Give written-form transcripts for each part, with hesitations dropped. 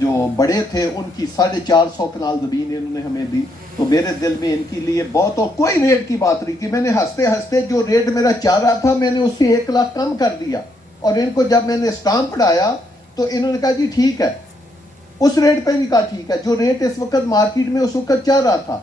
جو بڑے تھے ان کی 450 کنال زمین انہوں نے ہمیں دی. تو میرے دل میں ان کے لیے بہت، اور کوئی ریٹ کی بات نہیں کی. میں نے ہنستے ہنستے جو ریٹ میرا چاہ رہا تھا میں نے اس سے 1 لاکھ کم کر دیا، اور ان کو جب میں نے اسٹامپ پڑھایا تو انہوں نے کہا جی ٹھیک ہے. اس ریٹ پہ بھی کہا ٹھیک ہے جو ریٹ اس وقت مارکیٹ میں اس وقت چل رہا تھا.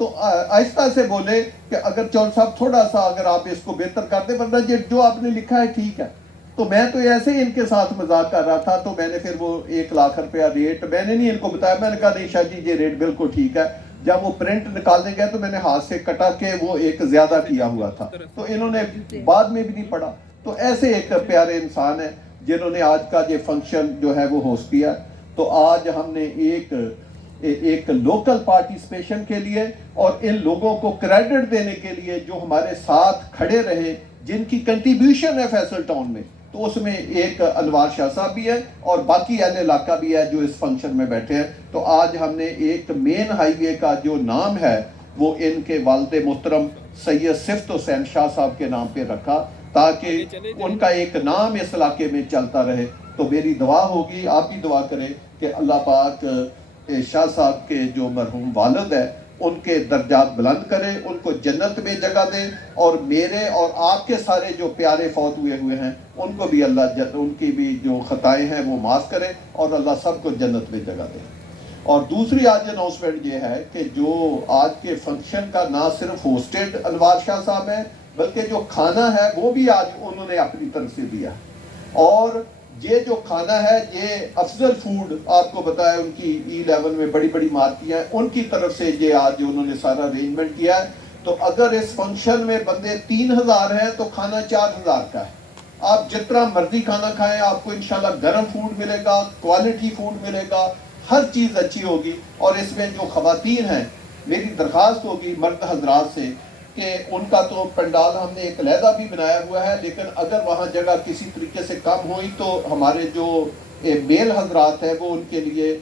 تو آہستہ سے بولے کہ اگر چول صاحب تھوڑا سا اگر آپ اس کو بہتر کر دیں، ورنہ جو آپ نے لکھا ہے ٹھیک ہے. تو میں تو ایسے ہی ان کے ساتھ مذاق کر رہا تھا. تو میں نے پھر وہ 1 لاکھ روپیہ ریٹ میں نے نہیں ان کو بتایا. میں نے کہا نہیں شاہ جی یہ ریٹ بالکل ٹھیک ہے. جب وہ پرنٹ نکالنے گئے تو میں نے ہاتھ سے کٹا کے وہ ایک زیادہ کیا ہوا تھا، تو انہوں نے بعد میں بھی نہیں پڑھا. تو ایسے ایک پیارے انسان ہیں جنہوں نے آج کا یہ فنکشن جو ہے وہ ہوسٹ کیا. تو آج ہم نے ایک لوکل پارٹیسپیشن کے لیے اور ان لوگوں کو کریڈٹ دینے کے لیے جو ہمارے ساتھ کھڑے رہے، جن کی کنٹریبیوشن ہے فیصل ٹاؤن میں، تو اس میں ایک انوار شاہ صاحب بھی ہے اور باقی اہل علاقہ بھی ہے جو اس فنکشن میں بیٹھے ہیں. تو آج ہم نے ایک مین ہائی وے کا جو نام ہے وہ ان کے والد محترم سید صفت حسین شاہ صاحب کے نام پہ رکھا، تاکہ ان کا ایک نام اس علاقے میں چلتا رہے. تو میری دعا ہوگی، آپ بھی دعا کریں کہ اللہ پاک شاہ صاحب کے جو مرحوم والد ہے ان کے درجات بلند کرے، ان کو جنت میں جگہ دے، اور میرے اور آپ کے سارے جو پیارے فوت ہوئے ہیں ان کو بھی اللہ ان کی بھی جو خطائیں ہیں وہ معاف کرے، اور اللہ سب کو جنت میں جگہ دے. اور دوسری آج اناؤنسمنٹ یہ ہے کہ جو آج کے فنکشن کا نہ صرف ہوسٹڈ انوار شاہ صاحب ہے، بلکہ جو کھانا ہے وہ بھی آج انہوں نے اپنی طرف سے دیا. اور یہ جو کھانا ہے یہ افضل فوڈ آپ کو بتایا، ان کی E11 میں بڑی بڑی مارکیاں ہیں، ان کی طرف سے یہ آج انہوں نے سارا ارینجمنٹ کیا ہے. تو اگر اس فنکشن میں بندے 3000 ہیں تو کھانا 4000 کا ہے. آپ جتنا مرضی کھانا کھائیں، آپ کو انشاءاللہ گرم فوڈ ملے گا، کوالٹی فوڈ ملے گا، ہر چیز اچھی ہوگی. اور اس میں جو خواتین ہیں، میری درخواست ہوگی مرد حضرات سے کہ ان کا تو پنڈال ہم نے ایک علیحدہ بھی بنایا ہوا ہے، لیکن اگر وہاں جگہ کسی طریقے سے کم ہوئی تو ہمارے جو میل حضرات ہیں وہ ان کے لیے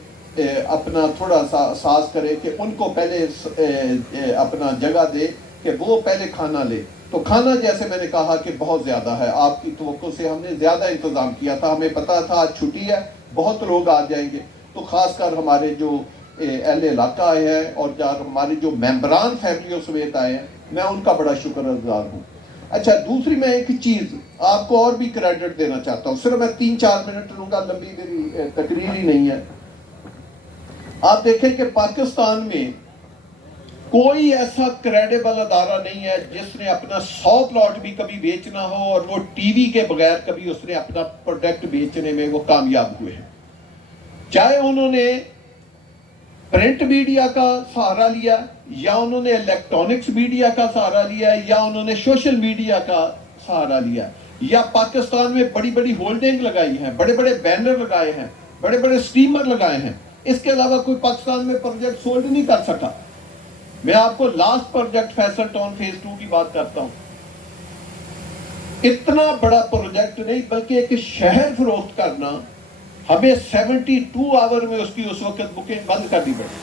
اپنا تھوڑا سا ساز کرے کہ ان کو پہلے اپنا جگہ دے کہ وہ پہلے کھانا لے. تو کھانا جیسے میں نے کہا کہ بہت زیادہ ہے، آپ کی توقع سے ہم نے زیادہ انتظام کیا تھا. ہمیں پتا تھا آج چھٹی ہے، بہت لوگ آ جائیں گے. تو خاص کر ہمارے جو اہل علاقہ آئے ہیں اور ہمارے جو ممبران فیملیوں سمیت آئے ہیں، میں ان کا بڑا شکر گزار ہوں. اچھا، دوسری میں ایک چیز آپ کو اور بھی کریڈٹ دینا چاہتا ہوں. صرف میں 3-4 منٹ لوں گا، لمبی میری تقریر ہی نہیں ہے. آپ دیکھیں کہ پاکستان میں کوئی ایسا کریڈیبل ادارہ نہیں ہے جس نے اپنا 100 پلاٹ بھی کبھی بیچنا ہو اور وہ ٹی وی کے بغیر کبھی اس نے اپنا پروڈکٹ بیچنے میں وہ کامیاب ہوئے ہیں. چاہے انہوں نے پرنٹ میڈیا کا سہارا لیا، یا انہوں نے الیکٹرانکس میڈیا کا سہارا لیا، یا انہوں نے سوشل میڈیا کا سہارا لیا، یا پاکستان میں بڑی بڑی ہولڈنگ لگائی ہیں، بڑے بڑے بینر لگائے ہیں، بڑے بڑے سٹیمر لگائے ہیں. اس کے علاوہ کوئی پاکستان میں پروجیکٹ سولڈ نہیں کر سکا. میں آپ کو last project Faisal town phase 2 کی بات کرتا ہوں. اتنا بڑا پروجیکٹ نہیں بلکہ ایک شہر فروخت کرنا، ہمیں 72 آور میں اس کی اس وقت بکنگ بند کرنی پڑی.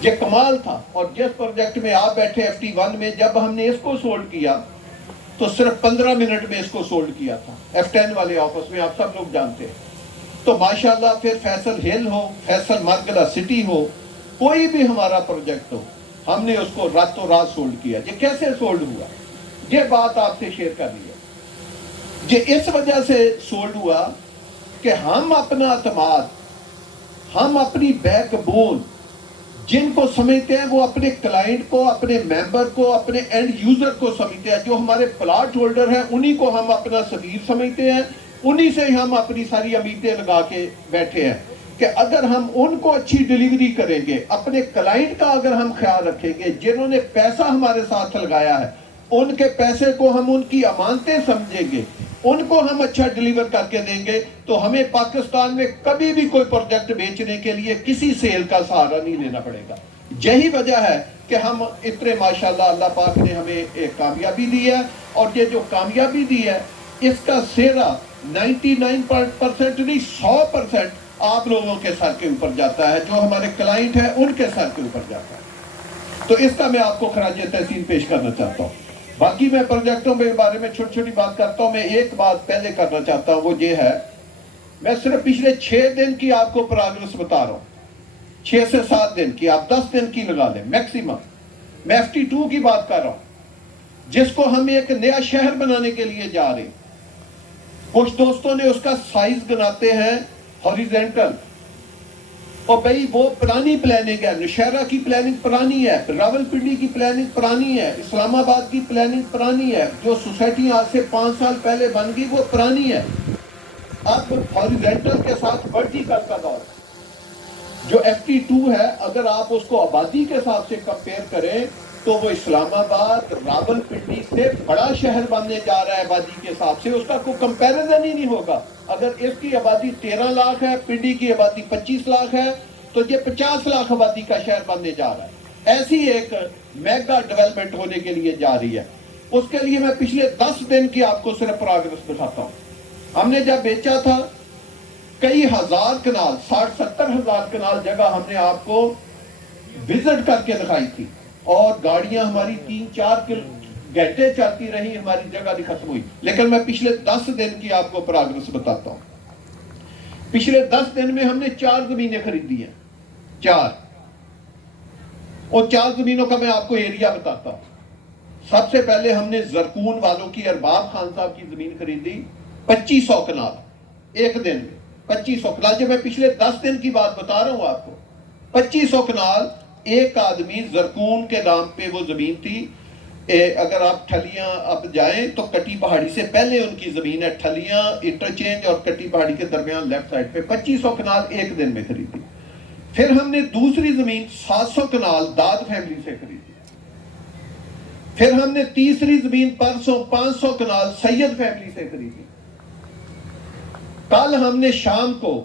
یہ کمال تھا. اور جس پروجیکٹ میں آپ بیٹھے FT1 میں، جب ہم نے اس کو سولڈ کیا تو صرف 15 منٹ میں اس کو سولڈ کیا تھا. F10 والے آفس میں آپ سب لوگ جانتے ہیں. تو ماشاءاللہ پھر فیصل ہل ہو، فیصل مرگلہ سٹی ہو، کوئی بھی ہمارا پروجیکٹ ہو، ہم نے اس کو راتوں رات سولڈ کیا. یہ کیسے سولڈ ہوا؟ یہ بات آپ سے شیئر کر رہی ہے. یہ اس وجہ سے سولڈ ہوا کہ ہم اپنا اعتماد، ہم اپنی بیک بون جن کو سمجھتے ہیں وہ اپنے کلائنٹ کو، اپنے ممبر کو، اپنے اینڈ یوزر کو سمجھتے ہیں. جو ہمارے پلاٹ ہولڈر ہیں انہی کو ہم اپنا سفیر سمجھتے ہیں، انہی سے ہم اپنی ساری امیدیں لگا کے بیٹھے ہیں کہ اگر ہم ان کو اچھی ڈیلیوری کریں گے، اپنے کلائنٹ کا اگر ہم خیال رکھیں گے، جنہوں نے پیسہ ہمارے ساتھ لگایا ہے ان کے پیسے کو ہم ان کی امانتیں سمجھیں گے، ان کو ہم اچھا ڈیلیور کر کے دیں گے، تو ہمیں پاکستان میں کبھی بھی کوئی پروجیکٹ بیچنے کے لیے کسی سیل کا سہارا نہیں لینا پڑے گا. یہی وجہ ہے کہ ہم اتنے ماشاءاللہ اللہ پاک نے ہمیں ایک کامیابی دی ہے. اور یہ جو کامیابی دی ہے اس کا سہرا 99% نہیں 100% آپ لوگوں کے سر کے اوپر جاتا ہے، جو ہمارے کلائنٹ ہیں ان کے سر کے اوپر جاتا ہے. تو اس کا میں آپ کو خراج تحسین پیش کرنا چاہتا ہوں. باقی میں پروجیکٹوں کے بارے میں چھوٹی چھوٹی بات کرتا ہوں. میں ایک بات پہلے کرنا چاہتا ہوں، وہ یہ ہے میں صرف پچھلے 6 دن کی آپ کو پروگرس بتا رہا ہوں، 6 سے 7 دن کی، آپ 10 دن کی لگا لیں میکسیمم۔ میں FT2 کی بات کر رہا ہوں، جس کو ہم ایک نیا شہر بنانے کے لیے جا رہے ہیں۔ کچھ دوستوں نے اس کا سائز گناتے ہیں ہاریزنٹل، اور بھئی وہ پرانی پلاننگ ہے، نوشہرہ کی پلاننگ پرانی ہے، راولپنڈی کی پلاننگ پرانی ہے، اسلام آباد کی پلاننگ پرانی ہے، جو سوسائٹی آج سے 5 سال پہلے بن گئی وہ پرانی ہے۔ اب ہاریزنٹل کے ساتھ ورٹیکل کا دور ہے۔ جو FT2 ہے، اگر آپ اس کو آبادی کے حساب سے کمپیئر کریں تو وہ اسلام آباد راولپنڈی سے بڑا شہر بننے جا رہا ہے آبادی کے حساب سے، اس کا کوئی کمپیریزن ہی نہیں ہوگا۔ اگر اس کی آبادی 13 لاکھ ہے، پنڈی کی آبادی 25 لاکھ ہے، تو یہ 50 لاکھ آبادی کا شہر بننے جا رہا ہے۔ ایسی ایک میگا ڈیولپمنٹ ہونے کے لیے جا رہی ہے۔ اس کے لیے میں پچھلے 10 دن کی آپ کو صرف پروگرس دکھاتا ہوں۔ ہم نے جب بیچا تھا کئی ہزار کنال، 60-70 ہزار کنال جگہ ہم نے آپ کو وزٹ کر کے دکھائی تھی، اور گاڑیاں ہماری 3-4 گھنٹے چلتی رہی، ہماری جگہ نہیں ختم ہوئی۔ لیکن میں پچھلے 10 دن کی آپ کو پروگرس بتاتا ہوں۔ پچھلے 10 دن میں ہم نے 4 زمینیں خریدی ہیں، 4، اور 4 زمینوں کا میں آپ کو ایریا بتاتا ہوں۔ سب سے پہلے ہم نے زرکون والوں کی ارباب خان صاحب کی زمین خریدی، 2500 کنال ایک دن میں، 2500 کنال۔ جو میں پچھلے 10 دن کی بات بتا رہا ہوں آپ کو، 2500 کنال ایک آدمی زرکون کے نام پہ وہ زمین تھی۔ اگر آپ ٹھلیاں اب جائیں تو کٹی پہاڑی سے پہلے ان کی زمین ہے، ٹھلیاں انٹرچینج اور کٹی پہاڑی کے درمیان لیفٹ سائڈ پہ 2500 کنال ایک دن میں خریدی۔ پھر ہم نے دوسری زمین 700 کنال داد فیملی سے خریدی۔ پھر ہم نے تیسری زمین پرسوں 500 کنال سید فیملی سے خریدی۔ کل ہم نے شام کو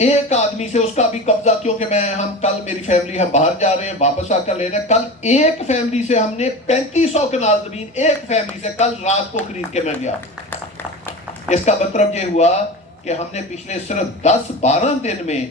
ایک آدمی سے، اس کا بھی قبضہ کیونکہ ہم کل میری فیملی ہم باہر جا رہے ہیں، واپس آ کر لے رہے ہیں، کل ایک فیملی سے ہم نے 3500 کنال زمین ایک فیملی سے کل رات کو خرید کے میں گیا۔ اس کا مطلب یہ ہوا کہ ہم نے پچھلے صرف 10-12 دن میں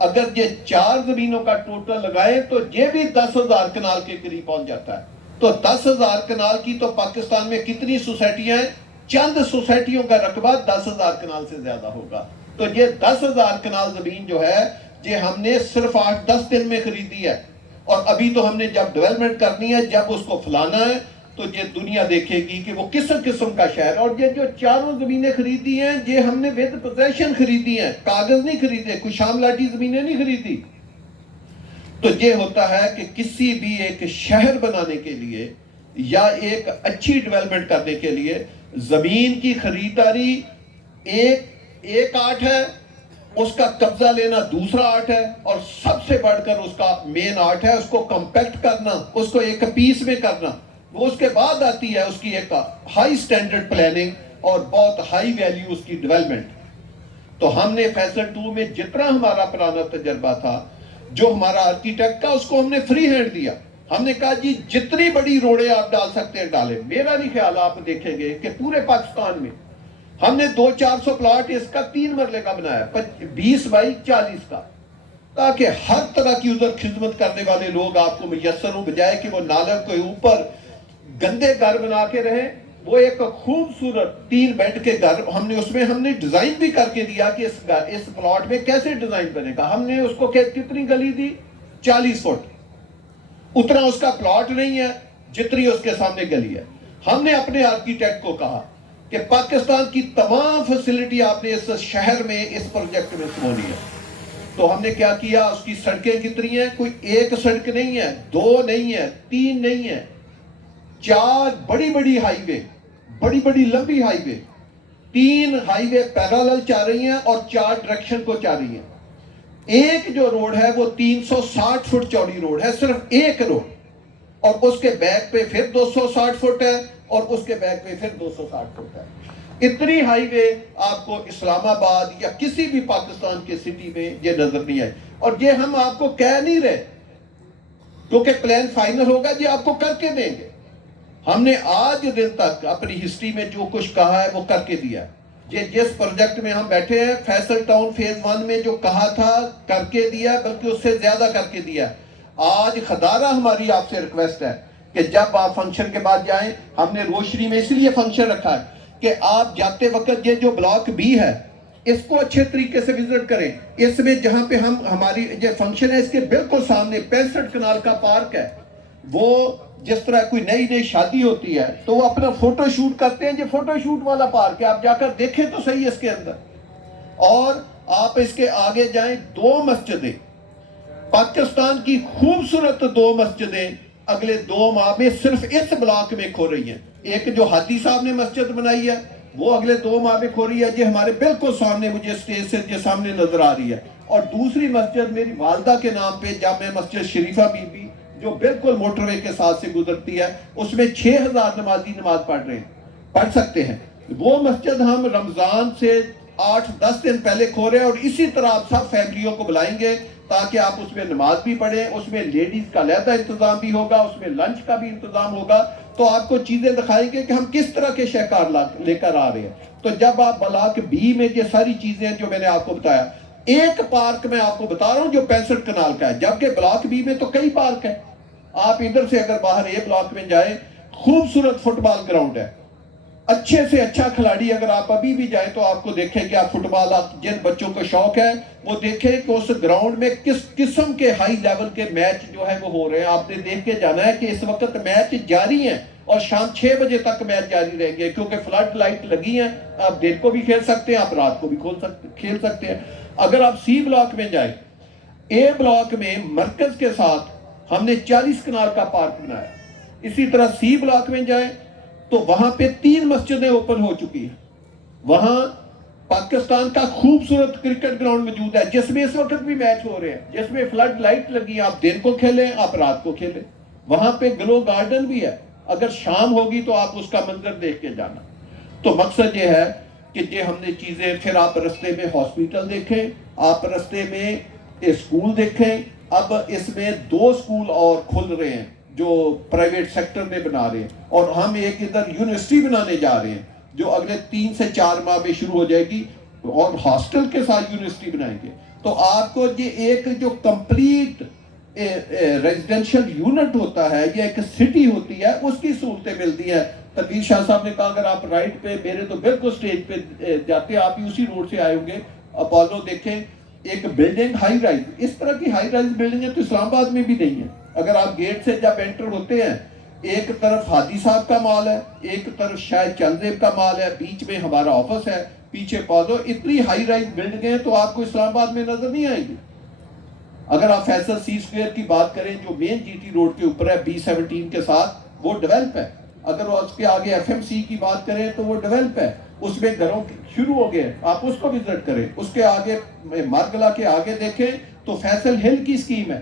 اگر یہ 4 زمینوں کا ٹوٹل لگائے تو یہ بھی 10,000 کنال کے قریب پہنچ جاتا ہے۔ تو 10,000 کنال کی تو پاکستان میں کتنی سوسائٹیاں ہیں؟ چند سوسائٹیوں کا رقبہ 10,000 کنال سے زیادہ ہوگا۔ تو یہ 10,000 کنال زمین جو ہے یہ ہم نے صرف 8-10 دن میں خریدی ہے، اور ابھی تو ہم نے جب ڈیولپمنٹ کرنی ہے، جب اس کو پھلانا ہے، تو یہ دنیا دیکھے گی کہ وہ کس قسم کا شہر۔ اور یہ جو 4 زمینیں خریدی ہیں یہ ہم نے ود پوزیشن خریدی ہیں، کاغذ نہیں خریدے، کوئی شام لاٹھی زمینیں نہیں خریدی۔ تو یہ ہوتا ہے کہ کسی بھی ایک شہر بنانے کے لیے یا ایک اچھی ڈیولپمنٹ کرنے کے لیے زمین کی خریداری ایک آرٹ ہے، اس کا قبضہ لینا دوسرا آرٹ ہے، اور سب سے بڑھ کر اس کا مین آرٹ ہے اس کو کمپیکٹ کرنا، اس کو ایک پیس میں کرنا۔ وہ اس کے بعد آتی ہے اس کی ایک ہائی سٹینڈرڈ پلاننگ اور بہت ہائی ویلیو اس کی ڈیولپمنٹ۔ تو ہم نے فیصل 2 میں جتنا ہمارا پرانا تجربہ تھا، جو ہمارا آرکیٹیکٹ کا، اس کو ہم نے فری ہینڈ دیا۔ ہم نے کہا جی جتنی بڑی روڈیں آپ ڈال سکتے ہیں ڈالیں۔ میرا نہیں خیال، آپ دیکھیں گے کہ پورے پاکستان میں ہم نے 200-400 پلاٹ اس کا 3 مرلے کا بنایا، 20x40 کا، تاکہ ہر طرح کی ادھر خدمت کرنے والے لوگ آپ کو میسر ہوں، بجائے کہ وہ نالے کے اوپر گندے گھر بنا کے رہیں۔ وہ ایک خوبصورت 3 بیڈ کے گھر ہم نے ڈیزائن بھی کر کے دیا کہ اس پلاٹ میں کیسے ڈیزائن بنے گا۔ ہم نے اس کو کتنی گلی دی؟ 40 فٹ۔ اتنا اس کا پلاٹ نہیں ہے جتنی اس کے سامنے گلی ہے۔ ہم نے اپنے آرکیٹیکٹ کو کہا کہ پاکستان کی تمام فیسلٹی آپ نے اس شہر میں اس پروجیکٹ میں سمونی ہے۔ تو ہم نے کیا کیا، اس کی سڑکیں کتنی ہیں؟ کوئی ایک سڑک نہیں ہے، 2 نہیں ہے، 3 نہیں ہے، 4 بڑی بڑی ہائی وے، بڑی بڑی لمبی ہائی وے، 3 ہائی وے پیرالل چاہ رہی ہیں اور 4 ڈائریکشن کو چاہ رہی ہیں۔ ایک جو روڈ ہے وہ 360 فٹ چوڑی روڈ ہے، صرف ایک روڈ، اور اس کے بیک پہ پھر 260 فٹ ہے، اور اس کے بیک پہ پھر 260 فٹ ہے۔ اتنی ہائی وے آپ کو اسلام آباد یا کسی بھی پاکستان کے سٹی میں یہ نظر نہیں آئے۔ اور یہ ہم آپ کو کہہ نہیں رہے کیونکہ پلان فائنل ہوگا، یہ آپ کو کر کے دیں گے۔ ہم نے آج دن تک اپنی ہسٹری میں جو کچھ کہا ہے وہ کر کے دیا۔ یہ جس پروجیکٹ میں ہم بیٹھے ہیں، فیصل ٹاؤن فیز 1 میں جو کہا تھا کر کے دیا، بلکہ اس سے زیادہ کر کے دیا۔ آج خدارہ ہماری آپ سے ریکویسٹ ہے کہ جب آپ فنکشن کے بعد جائیں، ہم نے روشنی میں اس لیے فنکشن رکھا ہے کہ آپ جاتے وقت یہ جو بلاک B ہے، اس کو اچھے طریقے سے وزٹ کریں. اس میں جہاں پہ ہماری جو فنکشن ہے اس کے بالکل سامنے 65 کنال کا پارک ہے. وہ جس طرح کوئی نئی شادی ہوتی ہے تو وہ اپنا فوٹو شوٹ کرتے ہیں. یہ فوٹو شوٹ والا پارک ہے, آپ جا کر دیکھیں تو صحیح اس کے اندر. اور آپ اس کے آگے جائیں, 2 مسجدیں, پاکستان کی خوبصورت 2 مسجدیں اگلے 2 ماہ میں صرف اس بلاک میں کھو رہی ہیں. ایک جو ہادی صاحب نے مسجد بنائی ہے وہ اگلے 2 ماہ میں کھو رہی ہے, یہ ہمارے بالکل سامنے مجھے اسٹیج سے یہ سامنے نظر آ رہی ہے. اور دوسری مسجد میری والدہ کے نام پہ جامع مسجد شریفہ بی بی جو بالکل موٹر وے کے ساتھ سے گزرتی ہے, اس میں 6000 نمازی نماز پڑھ سکتے ہیں. وہ مسجد ہم رمضان سے 8-10 دن پہلے کھو رہے ہیں, اور اسی طرح آپ سب فیملیوں کو بلائیں گے تاکہ آپ اس میں نماز بھی پڑھیں. اس میں لیڈیز کا علیحدہ انتظام بھی ہوگا, اس میں لنچ کا بھی انتظام ہوگا. تو آپ کو چیزیں دکھائیں گے کہ ہم کس طرح کے شہکار لے کر آ رہے ہیں. تو جب آپ بلاک بی میں یہ ساری چیزیں جو میں نے آپ کو بتایا, ایک پارک میں آپ کو بتا رہا ہوں جو 65 کنال کا ہے, جبکہ بلاک بی میں تو کئی پارک ہیں. آپ ادھر سے اگر باہر اے بلاک میں جائیں, خوبصورت فٹ بال گراؤنڈ ہے, اچھے سے اچھا کھلاڑی. اگر آپ ابھی بھی جائیں تو آپ کو دیکھیں کہ آپ فٹ بال, جن بچوں کو شوق ہے وہ دیکھیں کہ اس گراؤنڈ میں کس قسم کے ہائی لیول کے میچ جو ہے وہ ہو رہے ہیں. آپ نے دیکھ کے جانا ہے کہ اس وقت میچ جاری ہیں اور شام 6 بجے تک میچ جاری رہیں گے, کیونکہ فلڈ لائٹ لگی ہیں. آپ دن کو بھی کھیل سکتے ہیں, آپ رات کو بھی کھیل سکتے ہیں. اگر آپ سی بلاک میں جائیں, اے بلاک میں مرکز کے ساتھ ہم نے 40 کنال کا پارک بنایا. اسی طرح سی بلاک میں جائیں تو وہاں پہ 3 مسجدیں اوپن ہو چکی ہیں. وہاں پاکستان کا خوبصورت کرکٹ گراؤنڈ موجود ہے جس میں اس وقت بھی میچ ہو رہے ہیں, جس میں فلڈ لائٹ لگی ہے. آپ دن کو کھیلیں, آپ رات کو کھیلیں. وہاں پہ گلو گارڈن بھی ہے, اگر شام ہوگی تو آپ اس کا منظر دیکھ کے جانا. تو مقصد یہ ہے کہ یہ ہم نے چیزیں, پھر آپ رستے میں ہاسپیٹل دیکھیں, آپ رستے میں اسکول دیکھیں. اب اس میں 2 اسکول اور کھل رہے ہیں جو پرائیویٹ سیکٹر میں بنا رہے ہیں, اور ہم ایک ادھر یونیورسٹی بنانے جا رہے ہیں جو اگلے 3 سے 4 ماہ میں شروع ہو جائے گی, اور ہاسٹل کے ساتھ یونیورسٹی بنائیں گے. تو آپ کو یہ ایک جو کمپلیٹ ریزیڈینشل یونٹ ہوتا ہے, یہ ایک سٹی ہوتی ہے, اس کی سہولتیں ملتی ہیں. تنویر شاہ صاحب نے کہا اگر آپ رائٹ پہ, میرے تو بالکل سٹیج پہ جاتے, آپ ہی اسی روڈ سے آئے ہوں گے, اپولو دیکھیں, ایک بلڈنگ ہائی رائز, اس طرح کی ہائی رائز بلڈنگیں تو اسلام آباد میں بھی نہیں ہیں. اگر آپ گیٹ سے جب انٹر ہوتے ہیں, ایک طرف ہادی صاحب کا مال ہے, ایک طرف شاید چلزیب کا مال ہے, بیچ میں ہمارا آفس ہے, پیچھے پودو. اتنی ہائی رائز بلڈنگیں ہیں تو آپ کو اسلام آباد میں نظر نہیں آئیں گی. اگر آپ فیصل سی اسکوئر کی بات کریں جو مین جی ٹی روڈ کے اوپر ہے B17 کے ساتھ, وہ ڈیولپ ہے. اگر وہ اس کے آگے FMC کی بات کریں تو وہ ڈیولپ ہے, اس میں گھروں شروع ہو گئے, آپ اس کو وزٹ کریں. اس کے آگے مارگلا کے آگے دیکھیں تو فیصل ہل کی اسکیم ہے,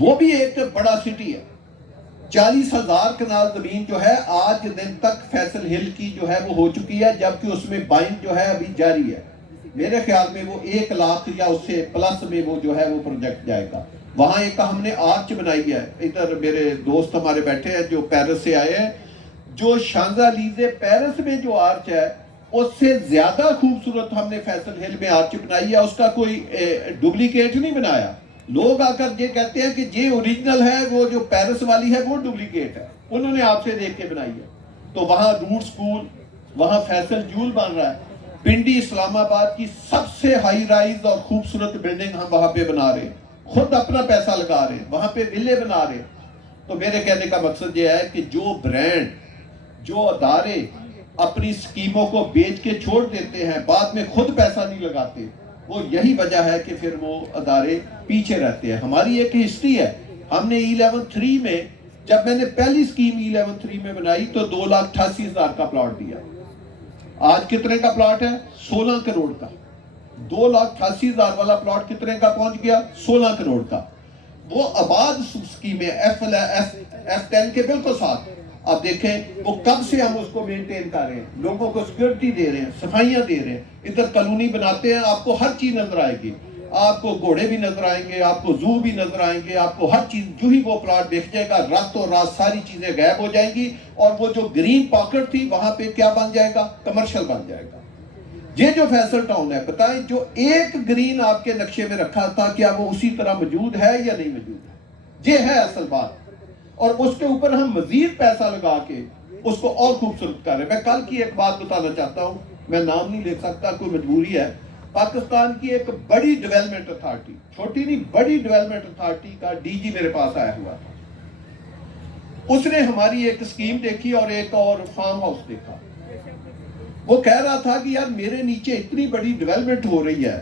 وہ بھی ایک بڑا سٹی ہے. 40,000 کنال زمین جو ہے آج دن تک فیصل ہل کی جو ہے وہ ہو چکی ہے, جبکہ اس میں بائنگ جو ہے ابھی جاری ہے. میرے خیال میں وہ 1 لاکھ یا اس سے پلس میں وہ جو ہے وہ پروجیکٹ جائے گا. وہاں ایک ہم نے آرچ بنائی ہے, ادھر میرے دوست ہمارے بیٹھے ہیں جو پیرس سے آئے ہیں, جو شانزالیزے پیرس میں جو آرچ ہے اس سے زیادہ خوبصورت ہم نے فیصل ہل میں آرچ بنائی ہے. اس کا کوئی ڈپلیکیٹ نہیں بنایا. لوگ آ کر یہ کہتے ہیں کہ یہ اوریجنل ہے, وہ جو پیرس والی ہے وہ ڈپلیکیٹ ہے, انہوں نے آپ سے دیکھ کے بنائی ہے. تو وہاں روٹ سکول, وہاں فیصل جول بن رہا ہے. پنڈی اسلام آباد کی سب سے ہائی رائز اور خوبصورت بلڈنگ ہم وہاں پہ بنا رہے ہیں, خود اپنا پیسہ لگا رہے ہیں, وہاں پہ ویلے بنا رہے ہیں. تو میرے کہنے کا مقصد یہ ہے کہ جو برانڈ, جو ادارے اپنی سکیموں کو بیچ کے چھوڑ دیتے ہیں, بعد میں خود پیسہ نہیں لگاتے, وہ یہی وجہ ہے کہ پھر وہ ادارے پیچھے رہتے ہیں. ہماری ایک ہسٹری ہے, ہم نے E11-3 میں, جب میں نے پہلی سکیم E11-3 میں بنائی تو 2,88,000 کا پلاٹ دیا. آج کتنے کا پلاٹ ہے؟ 16 کروڑ کا. 2,88,000 والا پلاٹ کتنے کا پہنچ گیا؟ 16 کروڑ کا. وہ آباد سکیم ہے, F10 کے بالکل ساتھ. آپ دیکھیں وہ کب سے ہم اس کو مینٹین کر رہے ہیں, لوگوں کو سیکورٹی دے رہے ہیں, صفائیاں دے رہے ہیں. ادھر کالونی بناتے ہیں, آپ کو ہر چیز نظر آئے گی, آپ کو گھوڑے بھی نظر آئیں گے, آپ کو زو بھی نظر آئیں گے, آپ کو ہر چیز, جو ہی وہ پلاٹ دیکھ جائے گا راتوں رات ساری چیزیں غائب ہو جائیں گی, اور وہ جو گرین پاکٹ تھی وہاں پہ کیا بن جائے گا؟ کمرشل بن جائے گا. یہ جو فیصل ٹاؤن ہے, بتائیں جو ایک گرین آپ کے نقشے میں رکھا تھا کیا وہ اسی طرح موجود ہے یا نہیں موجود ہے؟ یہ ہے اصل بات. اور اس کے اوپر ہم مزید پیسہ لگا کے اس کو اور خوبصورت کر رہے ہیں. میں کل کی ایک بات بتانا چاہتا ہوں, میں نام نہیں لے سکتا، کوئی مجبوری ہے، پاکستان کی ایک بڑی ڈیولپمنٹ اتھارٹی، چھوٹی نہیں بڑی ڈیولپمنٹ اتھارٹی کا ڈی جی میرے پاس آیا ہوا تھا. اس نے ہماری ایک اسکیم دیکھی اور ایک اور فارم ہاؤس دیکھا. وہ کہہ رہا تھا کہ یار میرے نیچے اتنی بڑی ڈیولپمنٹ ہو رہی ہے،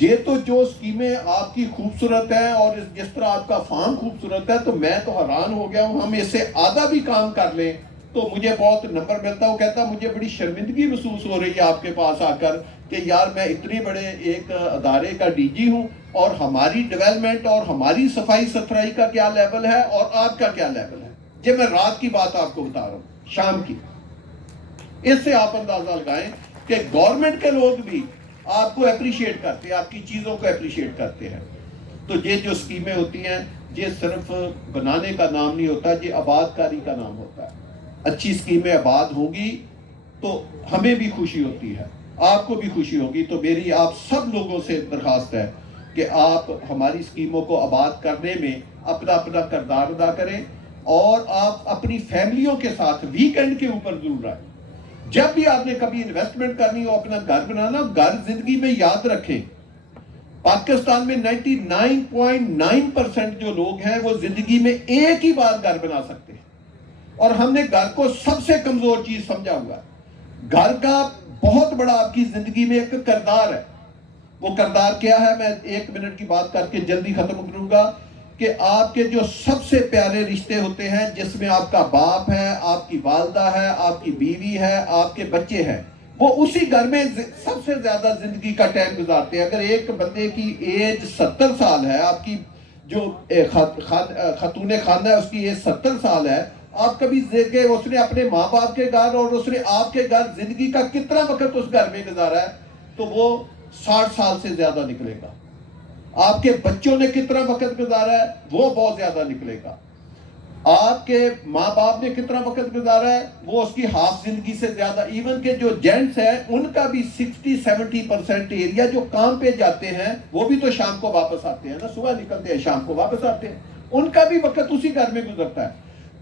یہ تو جو اسکیمیں آپ کی خوبصورت ہیں اور جس طرح آپ کا فارم خوبصورت ہے، تو میں تو حیران ہو گیا ہوں، ہم اس سے آدھا بھی کام کر لیں تو مجھے بہت نمبر ملتا. وہ کہتا مجھے بڑی شرمندگی محسوس ہو رہی ہے آپ کے پاس آ کر کہ یار میں اتنے بڑے ایک ادارے کا ڈی جی ہوں اور ہماری ڈیولپمنٹ اور ہماری صفائی ستھرائی کا کیا لیول ہے اور آپ کا کیا لیول ہے. یہ میں رات کی بات آپ کو بتا رہا ہوں، شام کی. اس سے آپ اندازہ لگائیں کہ گورنمنٹ کے لوگ بھی آپ کو اپریشیٹ کرتے ہیں، آپ کی چیزوں کو اپریشیٹ کرتے ہیں. تو یہ جو اسکیمیں ہوتی ہیں یہ صرف بنانے کا نام نہیں ہوتا، یہ آباد کاری کا نام ہوتا ہے. اچھی اسکیمیں آباد ہوں گی تو ہمیں بھی خوشی ہوتی ہے، آپ کو بھی خوشی ہوگی. تو میری آپ سب لوگوں سے درخواست ہے کہ آپ ہماری اسکیموں کو آباد کرنے میں اپنا اپنا کردار ادا کریں، اور آپ اپنی فیملیوں کے ساتھ ویکینڈ کے اوپر ضرور آئیں. جب بھی آپ نے کبھی انویسٹمنٹ کرنی ہو، اپنا گھر بنانا، گھر زندگی میں یاد رکھیں پاکستان میں 99.9% جو لوگ ہیں وہ زندگی میں ایک ہی بار گھر بنا سکتے ہیں، اور ہم نے گھر کو سب سے کمزور چیز سمجھا ہوا ہے. گھر کا بہت بڑا آپ کی زندگی میں ایک کردار ہے. وہ کردار کیا ہے میں 1 منٹ کی بات کر کے جلدی ختم کروں گا کہ آپ کے جو سب سے پیارے رشتے ہوتے ہیں، جس میں آپ کا باپ ہے، آپ کی والدہ ہے، آپ کی بیوی ہے، آپ کے بچے ہیں، وہ اسی گھر میں سب سے زیادہ زندگی کا ٹائم گزارتے ہیں. اگر ایک بندے کی ایج 70 سال ہے، آپ کی جو خاتون خانہ ہے اس کی ایج 70 سال ہے، آپ کبھی دیکھیں اس نے اپنے ماں باپ کے گھر اور اس نے آپ کے گھر زندگی کا کتنا وقت اس گھر میں گزارا ہے، تو وہ 60 سال سے زیادہ نکلے گا. آپ کے بچوں نے کتنا وقت گزارا ہے، وہ بہت زیادہ نکلے گا. آپ کے ماں باپ نے کتنا وقت گزارا ہے، وہ اس کی ہاف زندگی سے زیادہ. ایون کہ جو جینٹس ہیں ان کا بھی 60-70% ایریا جو کام پہ جاتے ہیں وہ بھی تو شام کو واپس آتے ہیں نا، صبح نکلتے ہیں شام کو واپس آتے ہیں، ان کا بھی وقت اسی گھر میں گزرتا ہے.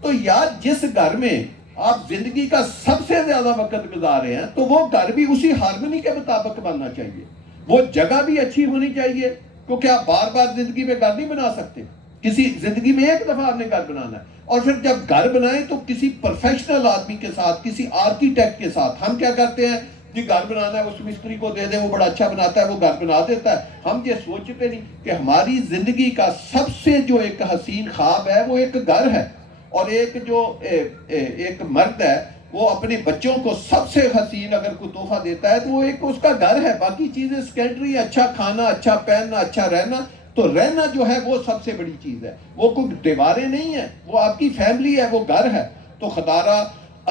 تو یار جس گھر میں آپ زندگی کا سب سے زیادہ وقت گزار رہے ہیں تو وہ گھر بھی اسی ہارمونی کے مطابق بننا چاہیے. وہ جگہ بھی اچھی ہونی چاہیے، کیونکہ آپ بار بار زندگی میں گھر نہیں بنا سکتے. کسی زندگی میں ایک دفعہ آپ نے گھر بنانا ہے، اور پھر جب گھر بنائیں تو کسی پروفیشنل آدمی کے ساتھ، کسی آرکیٹیکٹ کے ساتھ. ہم کیا کرتے ہیں جی گھر بنانا ہے، اس مستری کو دے دیں، وہ بڑا اچھا بناتا ہے، وہ گھر بنا دیتا ہے. ہم یہ سوچتے نہیں کہ ہماری زندگی کا سب سے جو ایک حسین خواب ہے وہ ایک گھر ہے، اور ایک جو ایک مرد ہے وہ اپنے بچوں کو سب سے حسین اگر کوئی تحفہ دیتا ہے تو وہ ایک اس کا گھر ہے. باقی چیزیں سیکنڈری، اچھا کھانا، اچھا پہننا، اچھا رہنا، تو رہنا جو ہے وہ سب سے بڑی چیز ہے. وہ کوئی دیواریں نہیں ہیں، وہ آپ کی فیملی ہے، وہ گھر ہے. تو خدارہ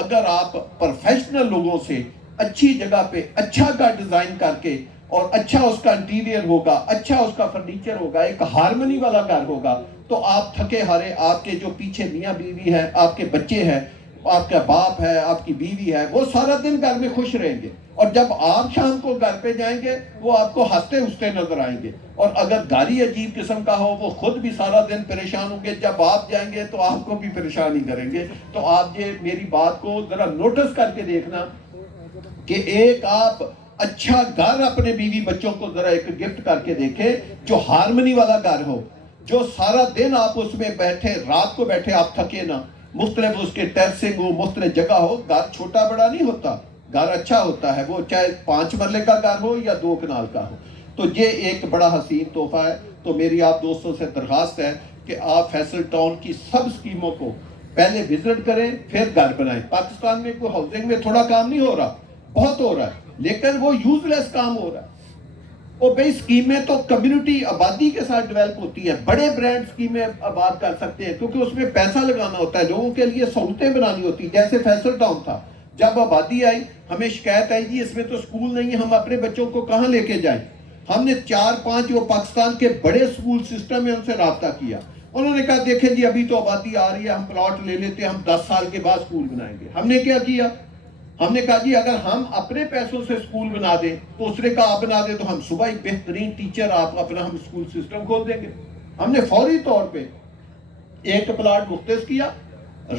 اگر آپ پروفیشنل لوگوں سے اچھی جگہ پہ اچھا کا ڈیزائن کر کے، اور اچھا اس کا انٹیریئر ہوگا، اچھا اس کا فرنیچر ہوگا، ایک ہارمونی والا گھر ہوگا، تو آپ تھکے ہارے، آپ کے جو پیچھے میاں بیوی ہے، آپ کے بچے ہیں، آپ کا باپ ہے، آپ کی بیوی ہے، وہ سارا دن گھر میں خوش رہیں گے. اور جب آپ شام کو گھر پہ جائیں گے وہ آپ کو ہنستے ہنستے نظر آئیں گے. اور اگر گاڑی عجیب قسم کا ہو وہ خود بھی سارا دن پریشان ہوں گے، جب آپ جائیں گے تو آپ کو بھی پریشان ہی کریں گے. تو آپ یہ میری بات کو ذرا نوٹس کر کے دیکھنا کہ ایک آپ اچھا گھر اپنے بیوی بچوں کو ذرا ایک گفٹ کر کے دیکھیں، جو ہارمونی والا گھر ہو، جو سارا دن آپ اس میں بیٹھے، رات کو بیٹھے آپ تھکے نہ، مختلف اس کے ٹیرسنگ ہو، مختلف جگہ ہو. گھر چھوٹا بڑا نہیں ہوتا، گھر اچھا ہوتا ہے، وہ چاہے 5 مرلے کا گھر ہو یا 2 کنال کا ہو. تو یہ ایک بڑا حسین تحفہ ہے. تو میری آپ دوستوں سے درخواست ہے کہ آپ فیصل ٹاؤن کی سب اسکیموں کو پہلے وزٹ کریں، پھر گھر بنائیں. پاکستان میں کوئی ہاؤسنگ میں تھوڑا کام نہیں ہو رہا، بہت ہو رہا ہے، لیکن وہ یوز لیس کام ہو رہا ہے. اور بھئی اسکیمیں تو کمیونٹی آبادی کے ساتھ ڈیولپ ہوتی ہے. بڑے برانڈ اسکیمیں آباد کر سکتے ہیں کیونکہ اس میں پیسہ لگانا ہوتا ہے، لوگوں کے لیے سہولتیں بنانی ہوتی ہیں. جیسے فیصل ٹاؤن تھا، جب آبادی آئی ہمیں شکایت آئی جی اس میں تو اسکول نہیں ہے، ہم اپنے بچوں کو کہاں لے کے جائیں. ہم نے 4-5 جو پاکستان کے بڑے اسکول سسٹم میں ان سے رابطہ کیا. انہوں نے کہا دیکھیں جی ابھی تو آبادی آ رہی ہے، ہم پلاٹ لے لیتے ہیں، ہم 10 سال کے بعد اسکول بنائیں گے. ہم نے کیا کیا؟ ہم نے کہا جی اگر ہم اپنے پیسوں سے اسکول بنا دیں تو اس نے کہا آپ بنا دیں تو ہم صبح ایک بہترین ٹیچر آپ اپنا ہم اسکول سسٹم کھول دیں گے. ہم نے فوری طور پہ ایک پلاٹ مختص کیا،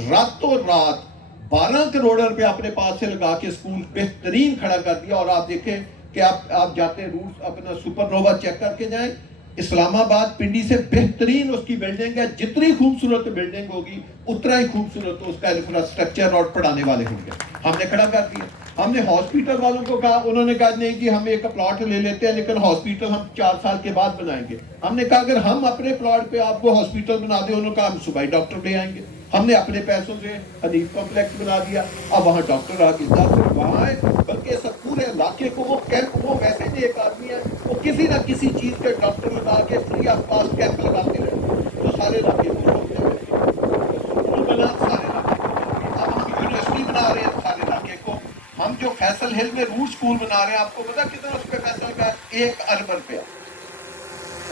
راتوں رات 12 کروڑ روپے اپنے پاس سے لگا کے اسکول بہترین کھڑا کر دیا. اور آپ دیکھیں کہ آپ جاتے ہیں روٹ اپنا سپر نووا چیک کر کے جائیں, اسلام آباد پنڈی سے بہترین اس کی بلڈنگ ہے. جتنی خوبصورت بلڈنگ ہوگی اتنا ہی خوبصورت اس کا انفراسٹرکچر اور پڑھانے والے ہوں گے. ہم نے کھڑا کر دیا. ہم نے ہاسپٹل والوں کو کہا, انہوں نے کہا نہیں کہ ہم ایک پلاٹ لے لیتے ہیں لیکن ہاسپٹل ہم 4 سال کے بعد بنائیں گے. ہم نے کہا اگر ہم اپنے پلاٹ پہ آپ کو ہاسپٹل بنا دیں, انہوں نے کہا ہم صوبائی ڈاکٹر لے آئیں گے. ہم نے اپنے پیسوں سے حنیف کمپلیکس بنا دیا. اب وہاں ڈاکٹر آ کے 10 وہاں ہے, بلکہ سب پورے علاقے کو وہ کیمپ, وہ ویسے بھی ایک آدمی ہے وہ کسی نہ کسی چیز کے ڈاکٹر لگا کے فری آف کاسٹ کیمپ لگاتے رہے تو سارے علاقے کو روکتے رہے. اسکول بنا سارے علاقے کو, اب ہم یونیورسٹی بنا رہے ہیں سارے علاقے کو. ہم جو فیصل ہل میں روٹ اسکول بنا رہے ہیں, آپ کو پتا کتنا اس پہ پیسہ لگا ہے؟ 1 ارب روپیہ.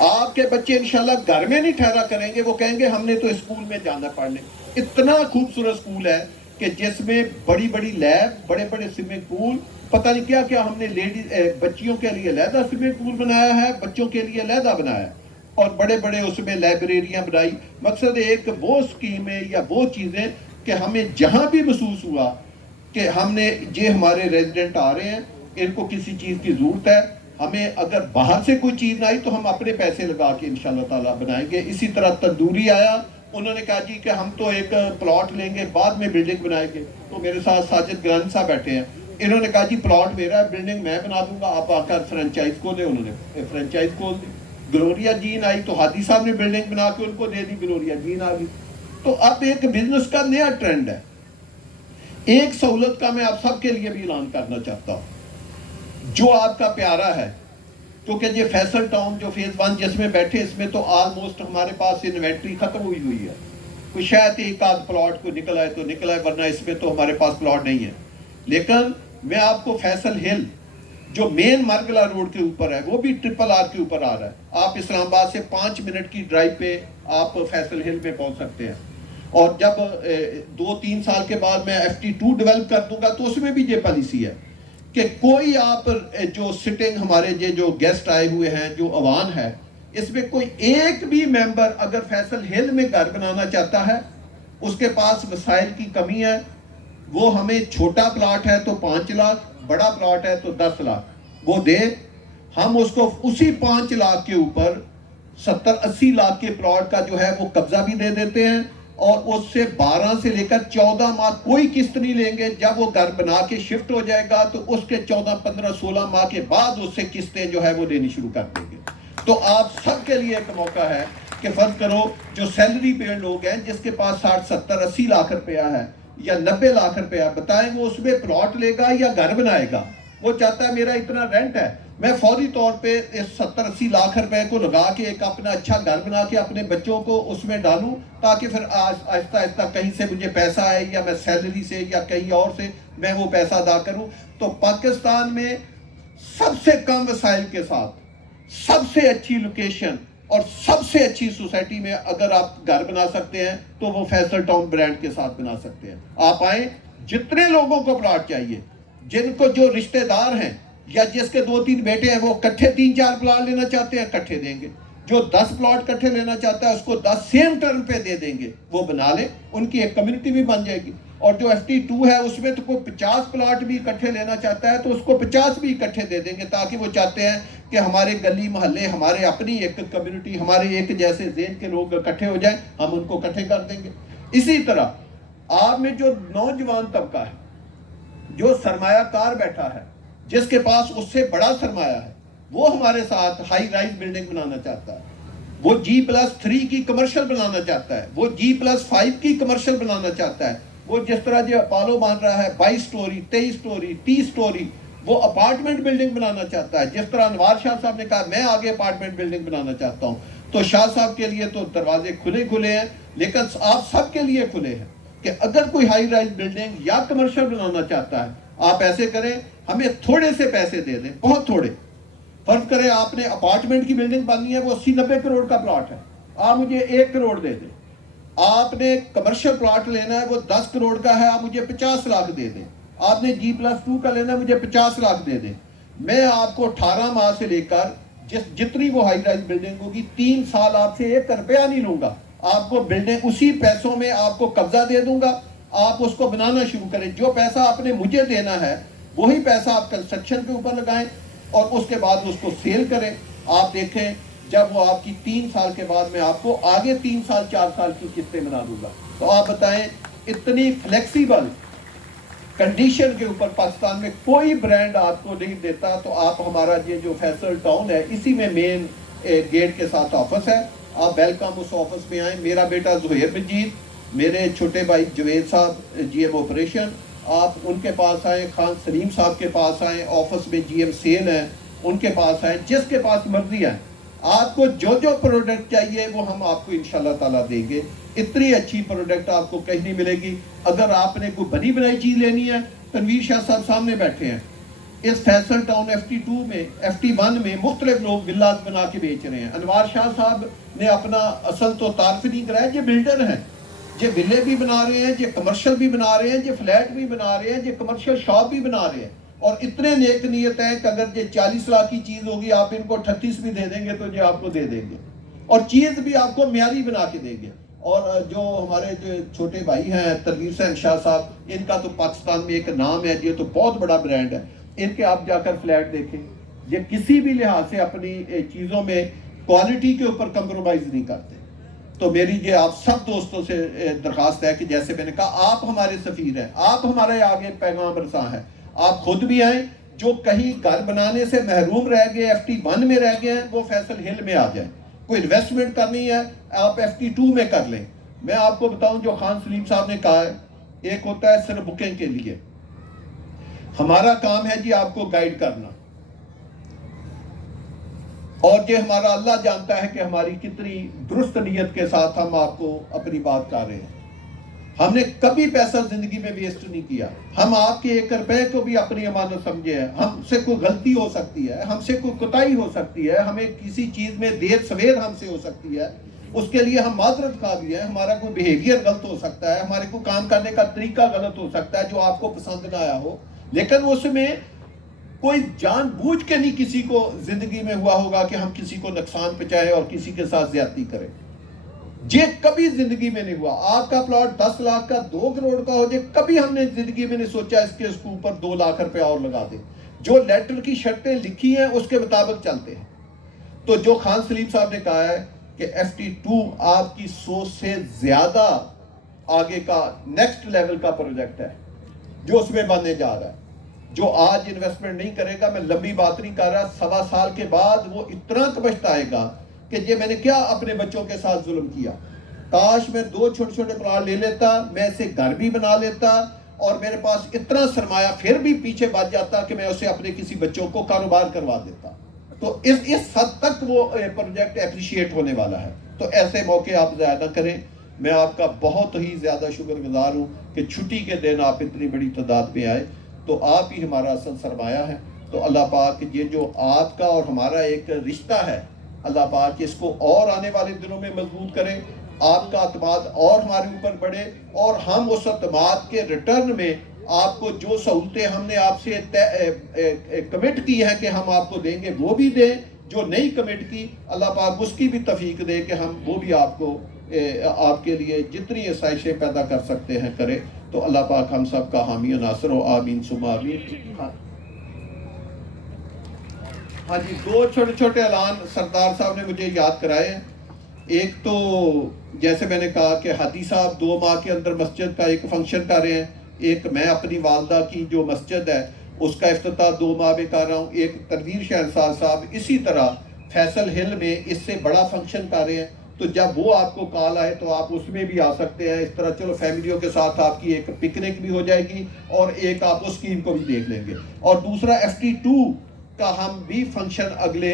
آپ کے بچے انشاءاللہ گھر میں نہیں ٹھہرا کریں گے, وہ کہیں گے ہم نے تو اسکول میں جانا پڑھنے. اتنا خوبصورت اسکول ہے کہ جس میں بڑی بڑی لیب, بڑے بڑے سوئمنگ پول, پتہ نہیں کیا کیا ہم نے لیڈیز بچیوں کے لیے علیحدہ سوئمنگ پول بنایا ہے, بچوں کے لیے علیحدہ بنایا ہے, اور بڑے بڑے اس میں لائبریریاں بنائی. مقصد ایک وہ اسکیمیں یا وہ چیزیں کہ ہمیں جہاں بھی محسوس ہوا کہ ہم نے یہ ہمارے ریزیڈنٹ آ رہے ہیں, ان کو کسی چیز کی ضرورت ہے, ہمیں اگر باہر سے کوئی چیز نہ آئی تو ہم اپنے پیسے لگا کے انشاءاللہ تعالیٰ بنائیں گے. اسی طرح تندوری آیا, انہوں نے کہا جی کہ ہم تو ایک پلاٹ لیں گے بعد میں بلڈنگ بنائیں گے. تو میرے ساتھ ساجد گرانی صاحب بیٹھے ہیں, انہوں نے کہا جی پلاٹ میرا ہے, بلڈنگ میں بنا دوں گا, آپ آ کر فرنچائز کھولیں. انہوں نے فرنچائز کھول دی. گلوریا جین آئی تو ہادی صاحب نے بلڈنگ بنا کے ان کو دے دی, گلوریا جین آ گئی. تو اب ایک بزنس کا نیا ٹرینڈ ہے. ایک سہولت کا میں آپ سب کے لیے بھی اعلان کرنا چاہتا ہوں, جو آپ کا پیارا ہے, کیونکہ یہ فیصل ٹاؤن جو فیز 1 جس میں بیٹھے, اس میں تو آلموسٹ ہمارے پاس انوینٹری ختم ہوئی ہے. کوئی شاید ایک آدھ پلاٹ کو نکل آئے تو نکل آئے, ورنہ اس میں تو ہمارے پاس پلاٹ نہیں ہے. لیکن میں آپ کو فیصل ہل جو مین مرگلہ روڈ کے اوپر ہے, وہ بھی RRR کے اوپر آ رہا ہے. آپ اسلام آباد سے 5 منٹ کی ڈرائیو پہ آپ فیصل ہل میں پہنچ سکتے ہیں. اور جب 2-3 سال کے بعد میں FT2 ڈیولپ کر دوں گا تو اس میں بھی یہ پالیسی ہے کہ کوئی آپ جو سٹنگ ہمارے جو گیسٹ آئے ہوئے ہیں, جو عوام ہے, اس میں کوئی ایک بھی ممبر اگر فیصل ہل میں گھر بنانا چاہتا ہے, اس کے پاس وسائل کی کمی ہے, وہ ہمیں چھوٹا پلاٹ ہے تو 5 لاکھ, بڑا پلاٹ ہے تو 10 لاکھ وہ دے, ہم اس کو اسی 5 لاکھ کے اوپر 70-80 لاکھ کے پلاٹ کا جو ہے وہ قبضہ بھی دے دیتے ہیں. اور اس سے 12 سے لے کر 14 ماہ کوئی قسط نہیں لیں گے. جب وہ گھر بنا کے شفٹ ہو جائے گا تو اس کے 14-15-16 ماہ کے بعد اس سے قسطیں جو ہے وہ دینی شروع کر دیں گے. تو آپ سب کے لیے ایک موقع ہے کہ فرض کرو جو سیلری پیڈ لوگ ہیں, جس کے پاس 60-70-80 لاکھ روپیہ ہے یا 90 لاکھ روپیہ, بتائیں وہ اس میں پلاٹ لے گا یا گھر بنائے گا؟ وہ چاہتا ہے میرا اتنا رینٹ ہے, میں فوری طور پہ اس 70-80 لاکھ روپے کو لگا کے ایک اپنا اچھا گھر بنا کے اپنے بچوں کو اس میں ڈالوں, تاکہ پھر آہستہ آہستہ کہیں سے مجھے پیسہ آئے یا میں سیلری سے یا کہیں اور سے میں وہ پیسہ ادا کروں. تو پاکستان میں سب سے کم وسائل کے ساتھ سب سے اچھی لوکیشن اور سب سے اچھی سوسائٹی میں اگر آپ گھر بنا سکتے ہیں تو وہ فیصل ٹاؤن برانڈ کے ساتھ بنا سکتے ہیں. آپ آئیں, جتنے لوگوں کو پلاٹ چاہیے, جن کو جو رشتہ دار ہیں یا جس کے 2-3 بیٹے ہیں وہ کٹھے 3-4 پلاٹ لینا چاہتے ہیں, کٹھے دیں گے. جو 10 پلاٹ کٹھے لینا چاہتا ہے اس کو 10 سیم ٹرم پہ دے دیں گے, وہ بنا لے, ان کی ایک کمیونٹی بھی بن جائے گی. اور جو FT2 ہے اس میں تو کوئی 50 پلاٹ بھی اکٹھے لینا چاہتا ہے تو اس کو 50 بھی اکٹھے دے دیں گے, تاکہ وہ چاہتے ہیں کہ ہمارے گلی محلے, ہمارے اپنی ایک کمیونٹی, ہمارے ایک جیسے ذہن کے لوگ اکٹھے ہو جائیں, ہم ان کو اکٹھے کر دیں گے. اسی طرح آپ میں جو نوجوان طبقہ ہے, جو سرمایہ کار بیٹھا ہے, جس کے پاس اس سے بڑا سرمایہ ہے, وہ ہمارے ساتھ ہائی رائز بلڈنگ بنانا چاہتا ہے, وہ G+3 کی کمرشل بنانا چاہتا ہے, وہ G+5 کی کمرشل بنانا چاہتا ہے, وہ جس طرح جو اپالو مان رہا ہے 22 سٹوری 23 سٹوری 30 سٹوری, وہ اپارٹمنٹ بلڈنگ بنانا چاہتا ہے. جس طرح انوار شاہ صاحب نے کہا میں آگے اپارٹمنٹ بلڈنگ بنانا چاہتا ہوں, تو شاہ صاحب کے لیے تو دروازے کھلے ہیں, لیکن آپ سب کے لیے کھلے ہیں کہ اگر کوئی ہائی رائز بلڈنگ یا کمرشل بنانا چاہتا ہے, آپ ایسے کریں, ہمیں تھوڑے سے پیسے دے دیں, بہت تھوڑے. فرض کریں آپ نے اپارٹمنٹ کی بلڈنگ بنانی ہے, وہ 80-90 کروڑ کا پلاٹ ہے, آپ مجھے 1 کروڑ دے دیں. آپ نے کمرشل پلاٹ لینا ہے, وہ 10 کروڑ کا ہے, آپ مجھے 50 لاکھ دے دیں. آپ نے G+2 کا لینا ہے, مجھے 50 لاکھ دے دیں. میں آپ کو 18 ماہ سے لے کر جتنی وہ ہائی رائز بلڈنگ ہوگی 3 سال آپ سے 1 روپیہ نہیں لوں گا. آپ کو بلڈنگ اسی پیسوں میں آپ کو قبضہ دے دوں گا, آپ اس کو بنانا شروع کریں. جو پیسہ آپ نے مجھے دینا ہے وہی پیسہ آپ کنسٹرکشن کے اوپر لگائیں اور اس کے بعد اس کو سیل کریں. آپ دیکھیں جب وہ آپ کی 3 سال کے بعد میں آپ کو آگے 3 سال 4 سال کی قسطیں بنا دوں گا. تو آپ بتائیں اتنی فلیکسیبل کنڈیشن کے اوپر پاکستان میں کوئی برانڈ آپ کو نہیں دیتا. تو آپ ہمارا یہ جو فیصل ٹاؤن ہے اسی میں مین گیٹ کے ساتھ آفس ہے. آپ ویلکم اس آفس میں آئیں. میرا بیٹا زہیر مجید, میرے چھوٹے بھائی جوید صاحب جی ایم آپریشن, آپ ان کے پاس آئیں. خان سلیم صاحب کے پاس آئیں, آفس میں جی ایم سیل ہیں, ان کے پاس آئیں. جس کے پاس مرضی ہے آپ کو جو پروڈکٹ چاہیے وہ ہم آپ کو انشاءاللہ تعالیٰ دیں گے. اتنی اچھی پروڈکٹ آپ کو کہیں نہیں ملے گی. اگر آپ نے کوئی بنی بنائی چیز لینی ہے, تنویر شاہ صاحب سامنے بیٹھے ہیں, اس فیصل ٹاؤن FT2 میں FT1 میں مختلف لوگ ولاز بنا کے بیچ رہے ہیں. انوار شاہ صاحب نے اپنا اصل تو تعارف نہیں کرایا, یہ بلڈر ہیں, یہ ویلے بھی بنا رہے ہیں, یہ کمرشل بھی بنا رہے ہیں, یہ فلیٹ بھی بنا رہے ہیں, یہ کمرشل شاپ بھی بنا رہے ہیں. اور اتنے نیک نیت ہیں کہ اگر یہ 40 لاکھ کی چیز ہوگی آپ ان کو 38 بھی دے دیں گے تو یہ آپ کو دے دیں گے, اور چیز بھی آپ کو معیاری بنا کے دیں گے. اور جو ہمارے جو چھوٹے بھائی ہیں تنویر حسین شاہ صاحب, ان کا تو پاکستان میں ایک نام ہے, یہ تو بہت بڑا برانڈ ہے. ان کے آپ جا کر فلیٹ دیکھیں, یہ کسی بھی لحاظ سے اپنی چیزوں میں کوالٹی کے اوپر کمپرومائز نہیں کرتے. تو میری یہ آپ سب دوستوں سے درخواست ہے کہ جیسے میں نے کہا آپ ہمارے سفیر ہیں, آپ ہمارے آگے پیغام رساں ہیں. آپ خود بھی آئیں, جو کہیں گھر بنانے سے محروم رہ گئے, FT1 میں رہ گئے ہیں, وہ فیصل ہل میں آ جائیں. کوئی انویسٹمنٹ کرنی ہے آپ FT2 میں کر لیں. میں آپ کو بتاؤں جو خان سلیم صاحب نے کہا ہے, ایک ہوتا ہے صرف بکنگ کے لیے, ہمارا کام ہے جی آپ کو گائیڈ کرنا, اور یہ ہمارا اللہ جانتا ہے کہ ہماری کتنی درست نیت کے ساتھ ہم آپ کو اپنی بات کر رہے ہیں. ہم نے کبھی پیسہ زندگی میں ویسٹ نہیں کیا. ہم آپ کے 1 روپے کو بھی اپنی امانت سمجھے ہیں. ہم سے کوئی غلطی ہو سکتی ہے, ہم سے کوئی کوتاہی ہو سکتی ہے, ہمیں کسی چیز میں دیر سویر ہم سے ہو سکتی ہے, اس کے لیے ہم معذرت خواہ بھی ہیں. ہمارا کوئی بیہیویئر غلط ہو سکتا ہے, ہمارے کو کام کرنے کا طریقہ غلط ہو سکتا ہے جو آپ کو پسند نہ آیا ہو, لیکن اس میں کوئی جان بوجھ کے نہیں کسی کو زندگی میں ہوا ہوگا کہ ہم کسی کو نقصان پہنچائیں اور کسی کے ساتھ زیادتی کریں. یہ کبھی زندگی میں نہیں ہوا. آپ کا پلاٹ 10 لاکھ کا 2 کروڑ کا ہو جائے, کبھی ہم نے زندگی میں نہیں سوچا اس کے اوپر 2 لاکھ روپے اور لگا دیں. جو لیٹر کی شرطیں لکھی ہیں اس کے مطابق چلتے ہیں. تو جو خان سلیم صاحب نے کہا ہے کہ FT2 آپ کی سوچ سے زیادہ آگے کا نیکسٹ لیول کا پروجیکٹ ہے جو اس میں بننے جا رہا ہے. جو آج انویسٹمنٹ نہیں کرے گا, میں لمبی بات نہیں کر رہا, 1.25 سال کے بعد وہ اتنا پچھتائے گا کہ یہ میں نے کیا اپنے بچوں کے ساتھ ظلم کیا. کاش میں 2 چھوٹے چھوٹے پلاٹ لے لیتا, میں اسے گھر بھی بنا لیتا, اور میرے پاس اتنا سرمایہ پھر بھی پیچھے بچ جاتا کہ میں اسے اپنے کسی بچوں کو کاروبار کروا دیتا. تو اس حد تک وہ پروجیکٹ اپریشیٹ ہونے والا ہے. تو ایسے موقع آپ ضائع نہ کریں. میں آپ کا بہت ہی زیادہ شکر گزار ہوں کہ چھٹی کے دن آپ اتنی بڑی تعداد میں آئے. تو آپ ہی ہمارا اصل سرمایہ ہے. تو اللہ پاک یہ جو آپ کا اور ہمارا ایک رشتہ ہے, اللہ پاک اس کو اور آنے والے دنوں میں مضبوط کرے. آپ کا اعتماد اور ہمارے اوپر بڑھے, اور ہم اس اعتماد کے ریٹرن میں آپ کو جو سہولتیں ہم نے آپ سے کمٹ کی ہیں کہ ہم آپ کو دیں گے وہ بھی دیں. جو نہیں کمٹ کی, اللہ پاک اس کی بھی توفیق دے کہ ہم وہ بھی آپ کو آپ کے لیے جتنی آسائشیں پیدا کر سکتے ہیں کرے. تو اللہ پاک ہم سب کا حامی و ناصر ہو. آمین ثم آمین. ہاں جی, 2 چھوٹے چھوٹے اعلان سردار صاحب نے مجھے یاد کرائے ہیں. ایک تو جیسے میں نے کہا کہ ہادی صاحب 2 ماہ کے اندر مسجد کا ایک فنکشن کر رہے ہیں. ایک میں اپنی والدہ کی جو مسجد ہے اس کا افتتاح 2 ماہ میں کر رہا ہوں. ایک تنویر شہنشاہ صاحب اسی طرح فیصل ہل میں اس سے بڑا فنکشن کر رہے ہیں. تو جب وہ آپ کو کال آئے تو آپ اس میں بھی آ سکتے ہیں. اس طرح چلو فیملیوں کے ساتھ آپ کی ایک پکنک بھی ہو جائے گی, اور ایک آپ اس اسکیم کو بھی دیکھ لیں گے. اور دوسرا FT2 کا ہم بھی فنکشن اگلے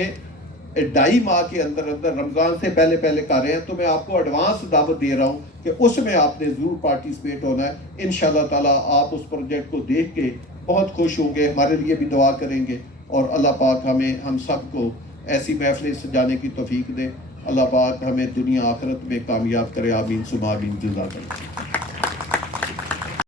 2.5 ماہ کے اندر رمضان سے پہلے کر رہے ہیں. تو میں آپ کو ایڈوانس دعوت دے رہا ہوں کہ اس میں آپ نے ضرور پارٹیسپیٹ ہونا ہے. انشاءاللہ تعالیٰ آپ اس پروجیکٹ کو دیکھ کے بہت خوش ہوں گے, ہمارے لیے بھی دعا کریں گے, اور اللہ پاک ہم سب کو ایسی محفلیں سجانے کی توفیق دے. اللہ پاک ہمیں دنیا آخرت میں کامیاب کرے. آمین ثم آمین. جزاک اللہ.